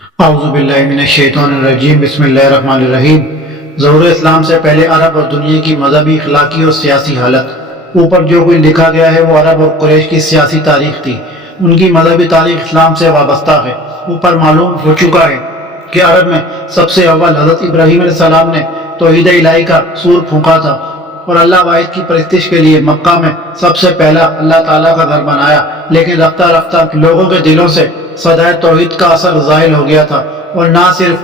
اعوذ باللہ من الشیطان الرجیم، بسم اللہ الرحمن الرحیم۔ ظہور اسلام سے پہلے عرب اور دنیا کی مذہبی، اخلاقی اور سیاسی حالت۔ اوپر جو کچھ لکھا گیا ہے وہ عرب اور قریش کی سیاسی تاریخ تھی۔ ان کی مذہبی تاریخ اسلام سے وابستہ ہے۔ اوپر معلوم ہو چکا ہے کہ عرب میں سب سے اول حضرت ابراہیم علیہ السلام نے توحید الہی کا سور پھونکا تھا اور اللہ واحد کی پرستش کے لیے مکہ میں سب سے پہلا اللہ تعالیٰ کا گھر بنایا، لیکن رفتہ رفتہ لوگوں کے دلوں سے صدائے توحید کا اثر زائل ہو گیا تھا اور نہ صرف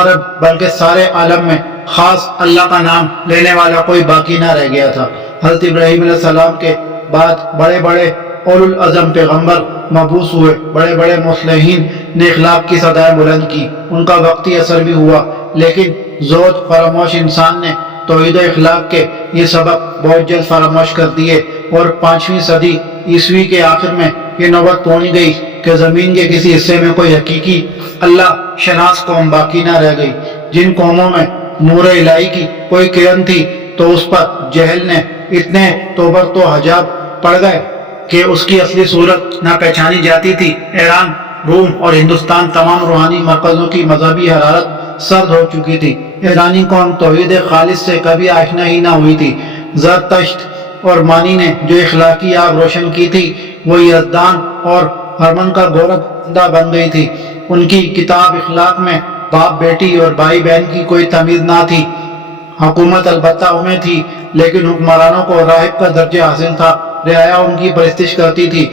عرب بلکہ سارے عالم میں خاص اللہ کا نام لینے والا کوئی باقی نہ رہ گیا تھا۔ حضرت ابراہیم علیہ السلام کے بعد بڑے بڑے اولو العزم پیغمبر مبعوث ہوئے، بڑے بڑے مصلحین نے اخلاق کی صدائیں بلند کی، ان کا وقتی اثر بھی ہوا، لیکن زود فراموش انسان نے توحید و اخلاق کے یہ سبق بہت جلد فراموش کر دیے اور 5ویں صدی عیسوی کے آخر میں یہ نوبت پہنچ گئی کہ زمین کے کسی حصے میں کوئی حقیقی اللہ شناس قوم باقی نہ رہ گئی۔ جن قوموں میں نور الہی کی کوئی کرن تھی تو اس پر جہل نے اتنے توبر تو حجاب پڑ گئے کہ اس کی اصلی صورت نہ پہچانی جاتی تھی۔ ایران، روم اور ہندوستان تمام روحانی مرکزوں کی مذہبی حرارت سرد ہو چکی تھی۔ ایرانی قوم توحید خالص سے کبھی آشنا ہی نہ ہوئی تھی۔ زرتشت اور مانی نے جو اخلاقی آگ روشن کی تھی وہ یزدان اور ہرمن کا گورکھندہ بن گئی تھی۔ ان کی کتاب اخلاق میں باپ بیٹی اور بھائی بہن کی کوئی تمیز نہ تھی۔ حکومت البتہ انہیں تھی، لیکن حکمرانوں کو راہب کا درجہ حاصل تھا، رعایا ان کی پرستش کرتی تھی۔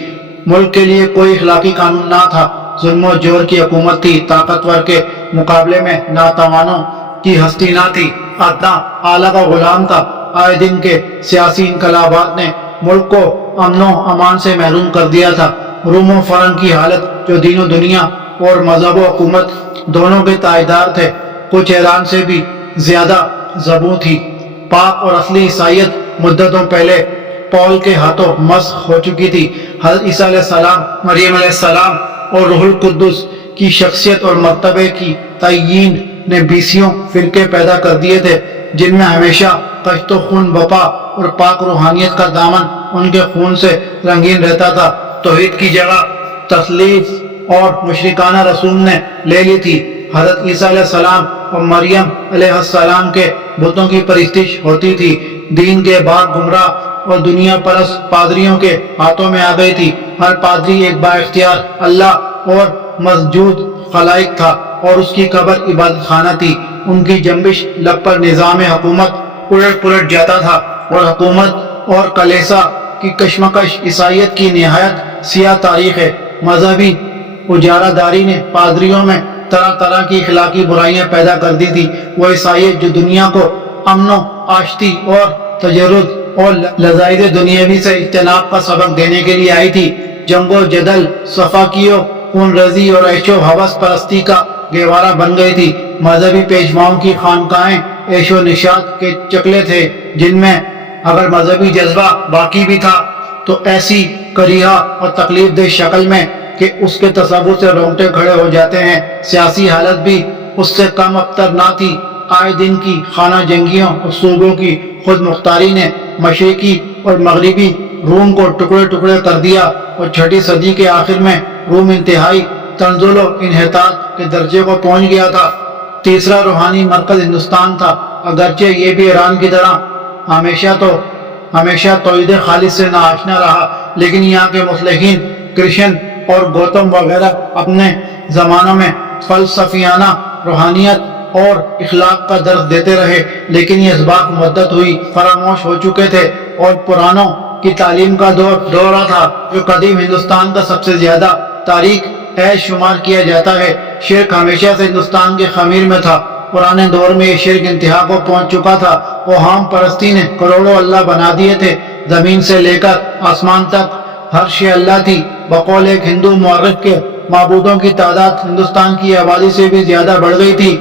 ملک کے لیے کوئی اخلاقی قانون نہ تھا، ظلم و جور کی حکومت تھی، طاقتور کے مقابلے میں ناتوانوں کی ہستی نہ تھی، ادنا اعلیٰ کا غلام تھا۔ آئے دن کے سیاسی انقلابات نے ملک کو امن و امان سے محروم کر دیا تھا۔ روم و فرنگ کی حالت، جو دین و دنیا اور مذہب و حکومت دونوں کے تائیدار تھے، کچھ ایران سے بھی زیادہ زبوں تھی۔ پاک اور اصلی عیسائیت مدتوں پہلے پول کے ہاتھوں مسخ ہو چکی تھی۔ حضرت عیسیٰ علیہ السلام، مریم علیہ السلام اور روح القدس کی شخصیت اور مرتبے کی تعیین نے 20 فرقے پیدا کر دیے تھے، جن میں ہمیشہ کشت و خون بپا اور پاک روحانیت کا دامن ان کے خون سے رنگین رہتا تھا۔ توحید کی جگہ تثلیث اور مشرکانہ رسوم نے لے لی تھی۔ حضرت عیسیٰ علیہ السلام اور مریم علیہ السلام کے بتوں کی پرستش ہوتی تھی۔ دین کے باغ گمراہ اور دنیا پرست پادریوں کے ہاتھوں میں آ گئی تھی۔ ہر پادری ایک با اختیار اللہ اور مسجود خلائق تھا اور اس کی قبر عبادت خانہ تھی۔ ان کی جنبش لب پر نظام حکومت الٹ پلٹ جاتا تھا اور حکومت اور کلیسا کی کشمکش عیسائیت کی نہایت سیاہ تاریخ ہے۔ مذہبی اجارہ داری نے پادریوں میں طرح طرح کی اخلاقی برائیاں پیدا کر دی تھی۔ وہ عیسائیت جو دنیا کو امن و آشتی اور تجرد اور لذائذ دنیاوی سے اجتناب کا سبق دینے کے لیے آئی تھی، جنگ و جدل، صفاقیوں، خون ریزی اور عیش و حوث پرستی کا گہوارہ بن گئی تھی۔ مذہبی پیشواؤں کی خانقاہیں عیش و نشاط کے چکلے تھے، جن میں اگر مذہبی جذبہ باقی بھی تھا تو ایسی کریہہ اور تکلیف دہ شکل میں کہ اس کے تصور سے رونگٹے کھڑے ہو جاتے ہیں۔ سیاسی حالت بھی اس سے کم ابتر نہ تھی۔ آئے دن کی خانہ جنگیوں اور صوبوں کی خود مختاری نے مشرقی اور مغربی روم کو ٹکڑے ٹکڑے کر دیا اور 6 صدی کے آخر میں روم انتہائی تنزل و انحطاط کے درجے کو پہنچ گیا تھا۔ تیسرا روحانی مرکز ہندوستان تھا، اگرچہ یہ بھی ایران کی طرح ہمیشہ توحید خالص سے ناآشنا رہا، لیکن یہاں کے مصلحین کرشن اور گوتم وغیرہ اپنے زمانوں میں فلسفیانہ روحانیت اور اخلاق کا درس دیتے رہے، لیکن یہ اسباق مدت ہوئی فراموش ہو چکے تھے اور پرانوں کی تعلیم کا دورہ تھا، جو قدیم ہندوستان کا سب سے زیادہ تاریک عیش شمار کیا جاتا ہے۔ شرک ہمیشہ سے ہندوستان کے خمیر میں تھا۔ پرانے دور میں یہ شرک انتہا کو پہنچ چکا تھا۔ اوہام پرستی نے کروڑوں اللہ بنا دیے تھے، زمین سے لے کر آسمان تک ہر شے اللہ تھی۔ بقول ایک ہندو مورخ کے معبودوں کی تعداد ہندوستان کی آبادی سے بھی زیادہ بڑھ گئی تھی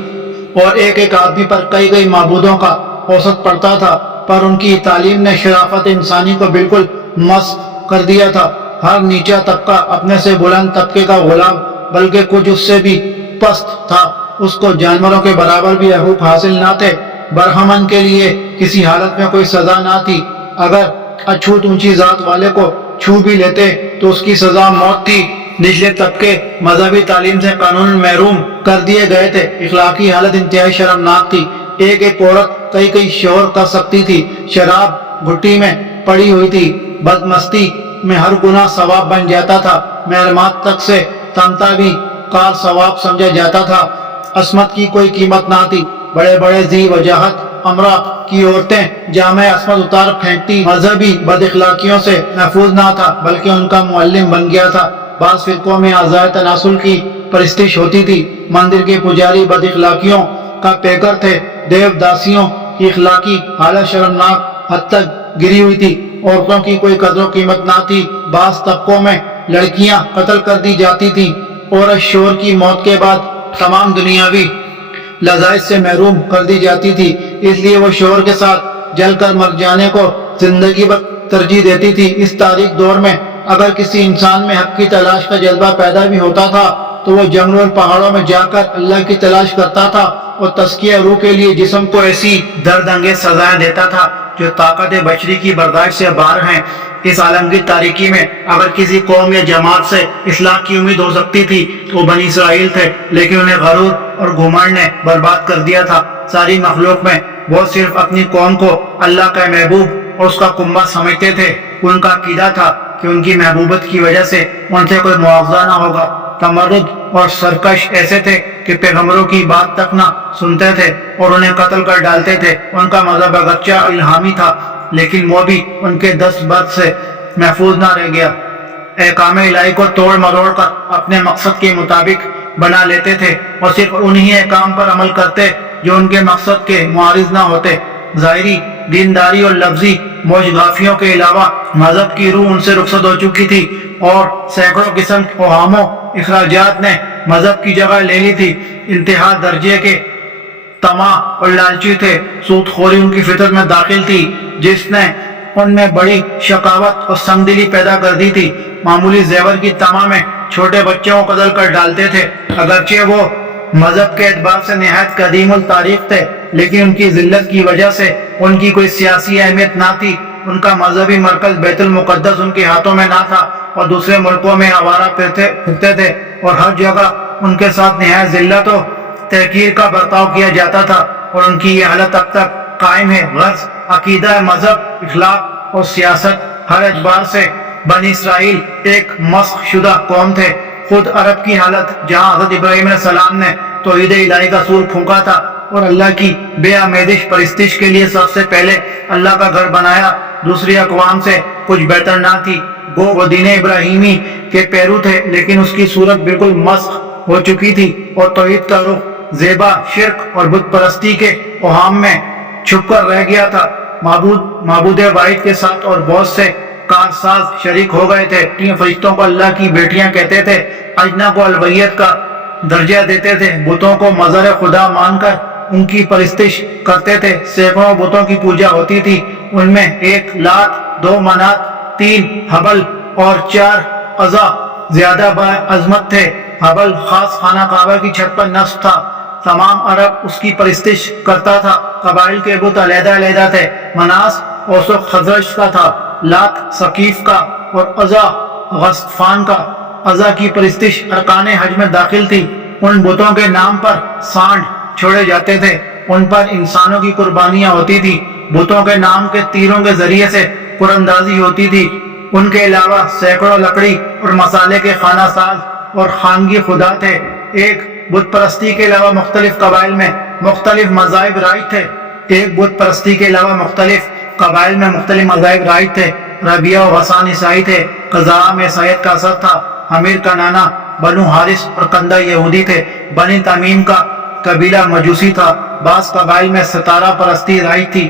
اور ایک آدمی پر کئی معبودوں کا اوسط پڑتا تھا، پر ان کی تعلیم نے شرافت انسانی کو بالکل مسخ کر دیا تھا۔ ہر نیچا طبقہ اپنے سے بلند طبقے کا غلام، بلکہ کچھ اس سے بھی پست تھا۔ اس کو جانوروں کے برابر بھی حقوق حاصل نہ تھے۔ برہمن کے لیے کسی حالت میں کوئی سزا نہ تھی۔ اگر اچھوت اونچی ذات والے کو چھو بھی لیتے تو اس کی سزا موت تھی۔ نچلے طبقے مذہبی تعلیم سے قانون محروم کر دیے گئے تھے۔ اخلاقی حالت انتہائی شرمناک تھی۔ ایک عورت کئی شوہر کر سکتی تھی، شراب گھٹی میں پڑی ہوئی تھی، بدمستی میں ہر گناہ ثواب بن جاتا تھا، محرمات تک سے تنتا بھی کار ثواب سمجھا جاتا تھا، عصمت کی کوئی قیمت نہ تھی، بڑے بڑے ذی وجاہت امرا کی عورتیں جامع عصمت اتار پھینکتی، مذہبی بد اخلاقیوں سے محفوظ نہ تھا بلکہ ان کا معلم بن گیا تھا۔ بعض فرقوں میں اعضائے تناسل کی پرستش ہوتی تھی، مندر کے پجاری بد اخلاقیوں کا پیکر تھے، دیو داسیوں کی اخلاقی حالت شرمناک حد تک گری ہوئی تھی، عورتوں کی کوئی قدر و قیمت نہ تھی، بعض طبقوں میں لڑکیاں قتل کر دی جاتی تھیں، عورت شوہر کی موت کے بعد تمام دنیاوی لذائذ سے محروم کر دی جاتی تھی، اس لیے وہ شوہر کے ساتھ جل کر مر جانے کو زندگی بھر ترجیح دیتی تھی۔ اس تاریک دور میں اگر کسی انسان میں حق کی تلاش کا جذبہ پیدا بھی ہوتا تھا تو وہ جنگلوں اور پہاڑوں میں جا کر اللہ کی تلاش کرتا تھا اور تزکیہ روح کے لیے جسم کو ایسی درد انگیز سزائیں دیتا تھا جو طاقت بشری کی برداشت سے باہر ہیں۔ اس عالمگیر تاریکی میں اگر کسی قوم یا جماعت سے اصلاح کی امید ہو سکتی تھی تو وہ بنی اسرائیل تھے، لیکن انہیں غرور اور گھمنڈ نے برباد کر دیا تھا۔ ساری مخلوق میں وہ صرف اپنی قوم کو اللہ کا محبوب اور اس کا کنبہ سمجھتے تھے۔ ان کا عقیدہ تھا کہ ان کی محبوبت کی وجہ سے ان سے کوئی معاوضہ نہ ہوگا۔ تمرد اور سرکش ایسے تھے کہ پیغمبروں کی بات تک نہ سنتے تھے اور انہیں قتل کر ڈالتے تھے۔ ان کا مذہب اگرچہ الہامی تھا لیکن وہ بھی ان کے دست برد سے محفوظ نہ رہ گیا۔ احکام الہی کو توڑ مروڑ کر اپنے مقصد کے مطابق بنا لیتے تھے اور صرف انہی احکام پر عمل کرتے جو ان کے مقصد کے معارض نہ ہوتے۔ ظاہری دینداری اور لفظی موج گافیوں کے علاوہ مذہب کی روح ان سے رخصت ہو چکی تھی اور سینکڑوں قسم کے اوہام و اخراجات نے مذہب کی جگہ لے لی تھی۔ انتہا درجے کے طمع اور لالچی تھے، سود خوری ان کی فطرت میں داخل تھی جس نے ان میں بڑی شقاوت اور سنگ دلی پیدا کر دی تھی۔ معمولی زیور کی طمع میں چھوٹے بچوں کو قتل کر ڈالتے تھے، اگرچہ وہ مذہب کے اعتبار سے نہایت قدیم التاریخ تھے لیکن ان کی ذلت کی وجہ سے ان کی کوئی سیاسی اہمیت نہ تھی۔ ان کا مذہبی مرکز بیت المقدس ان کے ہاتھوں میں نہ تھا اور دوسرے ملکوں میں آوارہ پھرتے تھے اور ہر جگہ ان کے ساتھ نہایت ذلت و تحقیر کا برتاؤ کیا جاتا تھا اور ان کی یہ حالت اب تک قائم ہے۔ غرض عقیدہ، مذہب، اخلاق اور سیاست ہر اعتبار سے بنی اسرائیل ایک مسخ شدہ قوم تھے۔ خود عرب کی حالت جہاں حضرت ابراہیم علیہ السلام نے توحید الہی کا سور پھونکا تھا اور اللہ کی بے آمیزش پرستش کے لیے سب سے پہلے اللہ کا گھر بنایا، دوسری اقوام سے کچھ بہتر نہ تھی۔ وہ دین ابراہیمی کے پیرو تھے لیکن اس کی صورت بالکل مسخ ہو چکی تھی اور توحید کا رخ زیبا شرک اور بت پرستی کے اوہام میں چھپ کر رہ گیا تھا۔ معبود واحد کے ساتھ اور بہت سے کارساز شریک ہو گئے تھے۔ فرشتوں کو اللہ کی بیٹیاں کہتے تھے، اجنا کو الوہیت کا درجہ دیتے تھے، بتوں کو مظہر خدا مان کر ان کی پرستش کرتے تھے۔ سینکڑوں بتوں کی پوجا ہوتی تھی، ان میں 1 لات، 2 منات، 3 حبل اور 4 عزا زیادہ عظمت تھے۔ حبل خاص خانہ کعبہ کی چھت پر نصب تھا، تمام عرب اس کی پرستش کرتا تھا۔ قبائل کے بت علیحدہ علیحدہ تھے، مناس اوس و خزرج کا تھا، لات ثقیف کا اور عزا غطفان کا۔ عزا کی پرستش ارکان حج میں داخل تھی۔ ان بتوں کے نام پر سانڈ چھوڑے جاتے تھے، ان پر انسانوں کی قربانیاں ہوتی تھی، بتوں کے نام کے تیروں کے ذریعے سے قراندازی ہوتی تھی۔ ان کے علاوہ سینکڑوں لکڑی اور مسالے کے خانہ ساز اور خانگی خدا تھے۔ ایک بت پرستی کے علاوہ مختلف قبائل میں مختلف مذاہب رائج تھے۔ ربیہ و غسان عیسائی تھے، قزاع میں عیسائیت کا اثر تھا، حمیر کا نانا بنو حارث اور کندہ یہودی تھے، بنی تمیم کا قبیلہ مجوسی تھا۔ بعض قبائل میں ستارہ پرستی رائج تھی۔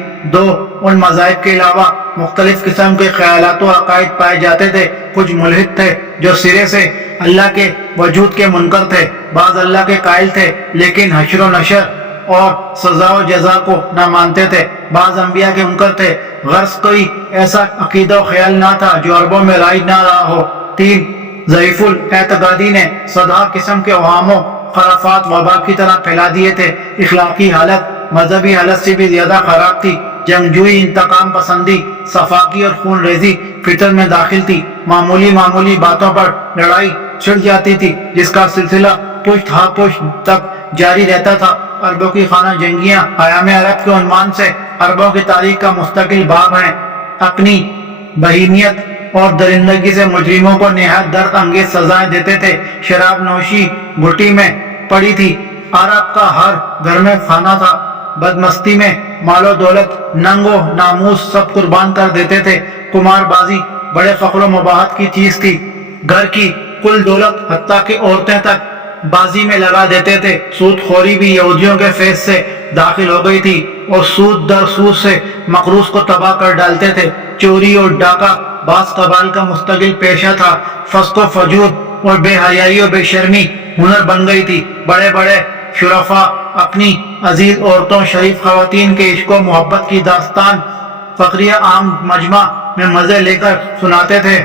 ان مذاہب کے علاوہ مختلف قسم کے خیالات و عقائد پائے جاتے تھے۔ کچھ ملحد تھے جو سرے سے اللہ کے وجود کے منکر تھے، بعض اللہ کے قائل تھے لیکن حشر و نشر اور سزا و جزا کو نہ مانتے تھے، بعض انبیاء کے منکر تھے۔ غرض کوئی ایسا عقیدہ و خیال نہ تھا جو عربوں میں رائج نہ رہا ہو۔ ضعیف الاعتقادی نے 100 قسم کے اوہام و خرافات وبا کی طرح پھیلا دیے تھے۔ اخلاقی حالت مذہبی حالت سے بھی زیادہ خراب تھی۔ جنگجوئی، انتقام پسندی، صفاقی اور خون ریزی فطرت میں داخل تھی۔ معمولی باتوں پر لڑائی چھڑ جاتی تھی، جس کا سلسلہ پشت ہا پشت تک جاری رہتا تھا۔ عربوں کی خانہ جنگیاں ایام عرب کے عنوان سے عربوں کی تاریخ کا مستقل باب ہیں۔ اپنی بہیمیت اور درندگی سے مجرموں کو نہایت درد انگیز سزائیں دیتے تھے۔ شراب نوشی گھٹی میں پڑی تھی، عرب کا ہر گھر میں کھانا تھا۔ بدمستی میں مال و دولت، ننگ و ناموس سب قربان کر دیتے تھے۔ قمار بازی بڑے فخر و مباحت کی چیز تھی۔ گھر کی کل دولت حتیٰ کہ عورتیں تک بازی میں لگا دیتے تھے۔ سود خوری بھی یہودیوں کے فیض سے داخل ہو گئی تھی اور سود در سود سے مقروض کو تباہ کر ڈالتے تھے۔ چوری اور ڈاکہ بعض قبائل کا مستقل پیشہ تھا۔ فسق و فجور اور بے حیائی و بے شرمی ہنر بن گئی تھی۔ بڑے بڑے شرفاء اپنی عزیز عورتوں، شریف خواتین کے عشق و محبت کی داستان فقریہ عام مجمع میں مزے لے کر سناتے تھے۔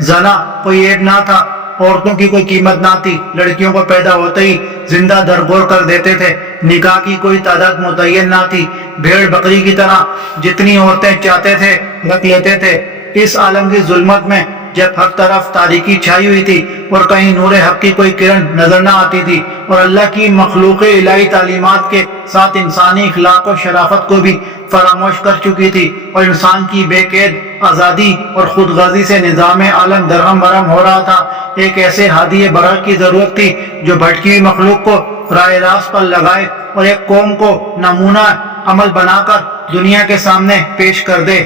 زنا کوئی عیب نہ تھا، عورتوں کی کوئی قیمت نہ تھی، لڑکیوں کو پیدا ہوتے ہی زندہ درگور کر دیتے تھے۔ نکاح کی کوئی تعداد متعین نہ تھی، بھیڑ بکری کی طرح جتنی عورتیں چاہتے تھے رکھ لیتے تھے۔ اس عالم کی ظلمت میں جب ہر طرف تاریکی چھائی ہوئی تھی اور کہیں نور حق کی کوئی کرن نظر نہ آتی تھی اور اللہ کی مخلوق الہی تعلیمات کے ساتھ انسانی اخلاق و شرافت کو بھی فراموش کر چکی تھی اور انسان کی بے قید آزادی اور خود غرضی سے نظام عالم درہم برہم ہو رہا تھا، ایک ایسے ہادی برق کی ضرورت تھی جو بھٹکی ہوئی مخلوق کو راہ راست پر لگائے اور ایک قوم کو نمونہ عمل بنا کر دنیا کے سامنے پیش کر دے۔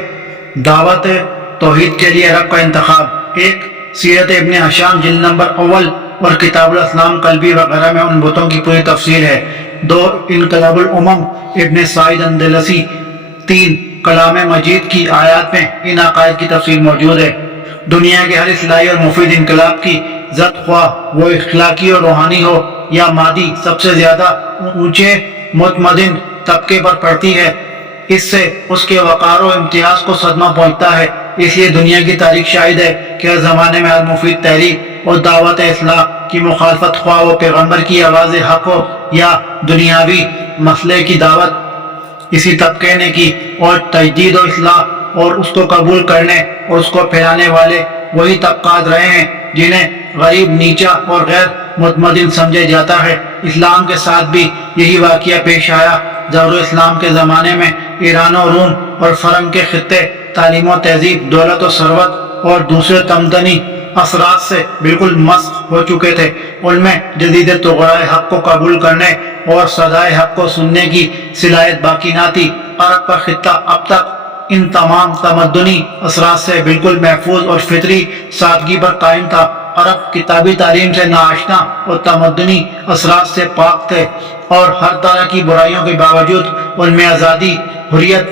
دعوت توحید کے لیے عرب کا انتخاب۔ ایک سیرت ابن ہشام جلد نمبر اول اور کتاب الاسلام قلبی وغیرہ میں ان بتوں کی پوری تفصیل ہے۔ دو انقلاب الامم ابن سعید اندلسی۔ تین کلام مجید کی آیات میں ان عقائد کی تفصیل موجود ہے۔ دنیا کے ہر اصلاحی اور مفید انقلاب کی زد خواہ وہ اخلاقی اور روحانی ہو یا مادی، سب سے زیادہ اونچے متمدن طبقے پر پڑتی ہے۔ اس سے اس کے وقار و امتیاز کو صدمہ پہنچتا ہے۔ اس لیے دنیا کی تاریخ شاہد ہے کہ ہر زمانے میں ہر مفید تحریک اور دعوت اصلاح کی مخالفت، خواہ وہ پیغمبر کی آواز حق ہو یا دنیاوی مسئلے کی دعوت، اسی طبقے نے کی، اور تجدید و اصلاح اور اس کو قبول کرنے اور اس کو پھیلانے والے وہی طبقات رہے ہیں جنہیں غریب، نیچا اور غیر متمدن سمجھا جاتا ہے۔ اسلام کے ساتھ بھی یہی واقعہ پیش آیا۔ ظہور اسلام کے زمانے میں ایران و روم اور فرنگ کے خطے تعلیم و تہذیب، دولت و ثروت اور دوسرے تمدنی اثرات سے بالکل مسخ ہو چکے تھے۔ ان میں جدید طغرائے حق کو قبول کرنے اور صدائے حق کو سننے کی صلاحیت باقی نہ تھی۔ عرب کا خطہ اب تک ان تمام تمدنی اثرات سے بالکل محفوظ اور فطری سادگی پر قائم تھا۔ عرب کتابی تعلیم سے ناآشنا اور تمدنی اثرات سے پاک تھے، اور ہر طرح کی برائیوں کے باوجود ان میں آزادی، حریت،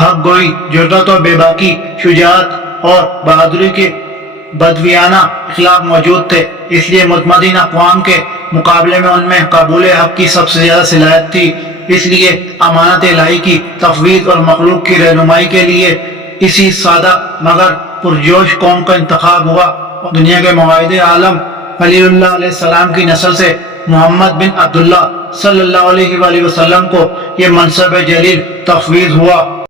حق گوئی، جرأت و بے باکی، شجاعت اور بہادری کے بدویانہ اخلاق موجود تھے۔ اس لیے متمدن اقوام کے مقابلے میں ان میں قبول حق کی سب سے زیادہ صلاحیت تھی۔ اس لیے امانت الہی کی تفویض اور مخلوق کی رہنمائی کے لیے اسی سادہ مگر پرجوش قوم کا انتخاب ہوا۔ دنیا کے موعد عالم خلیل اللہ علیہ السلام کی نسل سے محمد بن عبداللہ صلی اللہ علیہ وآلہ وسلم کو یہ منصب جلیل تفویض ہوا۔